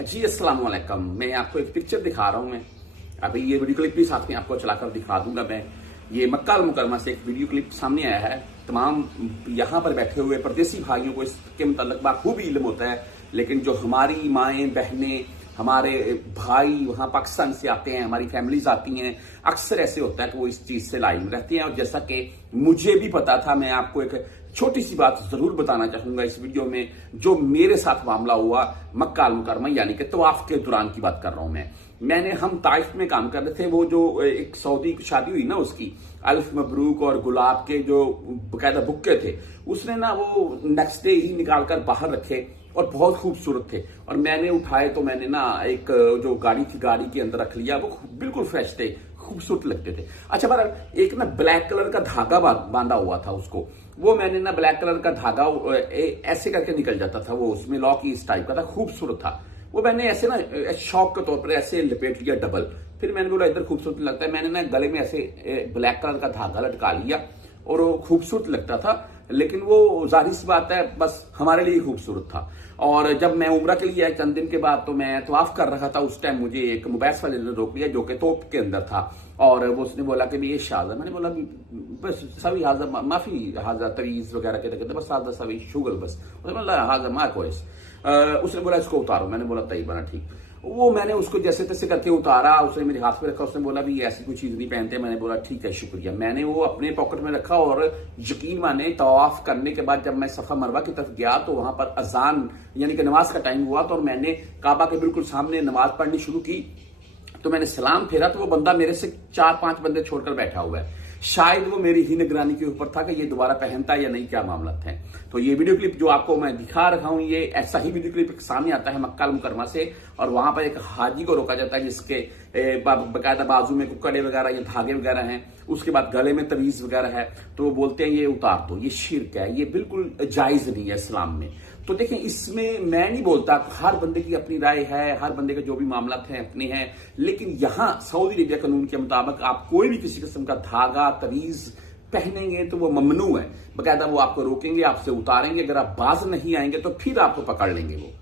जी अस्सलाम वालेकुम। मैं आपको एक पिक्चर दिखा रहा हूँ। मैं अभी ये वीडियो क्लिप भी साथ में आपको चलाकर दिखा दूंगा। मैं ये मक्का अल मुकरमा से एक वीडियो क्लिप सामने आया है। तमाम यहाँ पर बैठे हुए परदेसी भाइयों को इसके मुताल्लिक बाखूबी इल्म होता है, लेकिन जो हमारी माएँ बहनें, हमारे भाई वहाँ पाकिस्तान से आते हैं, हमारी फैमिलीज आती हैं, अक्सर ऐसे होता है कि वो इस चीज़ से लाइम रहती हैं। और जैसा कि मुझे भी पता था, मैं आपको एक छोटी सी बात जरूर बताना चाहूंगा इस वीडियो में, जो मेरे साथ मामला हुआ मक्का अल मुकरमा यानी कि तवाफ के दौरान की बात कर रहा हूं हम ताइफ में काम कर रहे थे। वो जो एक सऊदी की शादी हुई ना, उसकी अल्फ मबरूक और गुलाब के जो बकायदा बुक्के थे, उसने ना वो नेक्स्ट डे ही निकाल कर बाहर रखे और बहुत खूबसूरत थे। और मैंने उठाए तो मैंने ना एक जो गाड़ी थी, गाड़ी के अंदर रख लिया। वो बिल्कुल फ्रेश थे, खूबसूरत लगते थे। अच्छा, बहरहाल एक ना ब्लैक कलर का धागा बांधा हुआ था उसको। वो मैंने ना ब्लैक कलर का धागा ऐसे करके निकल जाता था, वो उसमें लॉ की इस टाइप का था, खूबसूरत था। वो मैंने ऐसे ना शौक के तौर पर ऐसे लपेट लिया डबल। फिर मैंने बोला इधर खूबसूरत लगता है, मैंने ना गले में ऐसे ब्लैक कलर का धागा लटका लिया और वो खूबसूरत लगता था। लेकिन वो जाहिर सी बात है बस हमारे लिए खूबसूरत था। और जब मैं उम्रा के लिए आया चंद दिन के बाद, तो मैं तवाफ कर रहा था। उस टाइम मुझे एक मुबैस वाले ने रोक लिया जो कि तोप के अंदर था। और वो उसने बोला कि ये शाजा, मैंने बोला बस सभी हाजा माफी हाजा तवीज वगैरह कहते बस हाजा सभी शुगल बस। उसने बोला हाजा मार कोइस। उसने बोला इसको उतारो। मैंने बोला तई बना ठीक। वो मैंने उसको जैसे तैसे करके उतारा, उसने मेरे हाथ पे रखा। उसने बोला भी ऐसी कोई चीज नहीं पहनते। मैंने बोला ठीक है शुक्रिया। मैंने वो अपने पॉकेट में रखा और यकीन माने तवाफ करने के बाद जब मैं सफा मरवा की तरफ गया तो वहां पर अजान यानी कि नमाज का टाइम हुआ। तो और मैंने काबा के बिल्कुल सामने नमाज पढ़नी शुरू की। तो मैंने सलाम फेरा तो वो बंदा मेरे से 4-5 बंदे छोड़कर बैठा हुआ है। शायद वो मेरी ही निगरानी के ऊपर था कि ये दोबारा पहनता है या नहीं, क्या मामला है। तो ये वीडियो क्लिप जो आपको मैं दिखा रहा हूं, ये ऐसा ही वीडियो क्लिप सामने आता है मक्का अल मुकरमा से। और वहां पर एक हाजी को रोका जाता है जिसके बकायदा बाजू में कुकड़े वगैरह या धागे वगैरह हैं, उसके बाद गले में तवीज वगैरह है। तो वो बोलते हैं ये उतार दो, ये शिर्क है, ये बिल्कुल जायज नहीं है इस्लाम में। तो देखें, इसमें मैं नहीं बोलता, हर बंदे की अपनी राय है, हर बंदे के जो भी मामला हैं अपने हैं। लेकिन यहां सऊदी अरेबिया कानून के मुताबिक आप कोई भी किसी किस्म का धागा तवीज पहनेंगे तो वो ममनू है। बकायदा वो आपको रोकेंगे, आपसे उतारेंगे। अगर आप बाज नहीं आएंगे तो फिर आपको पकड़ लेंगे वो।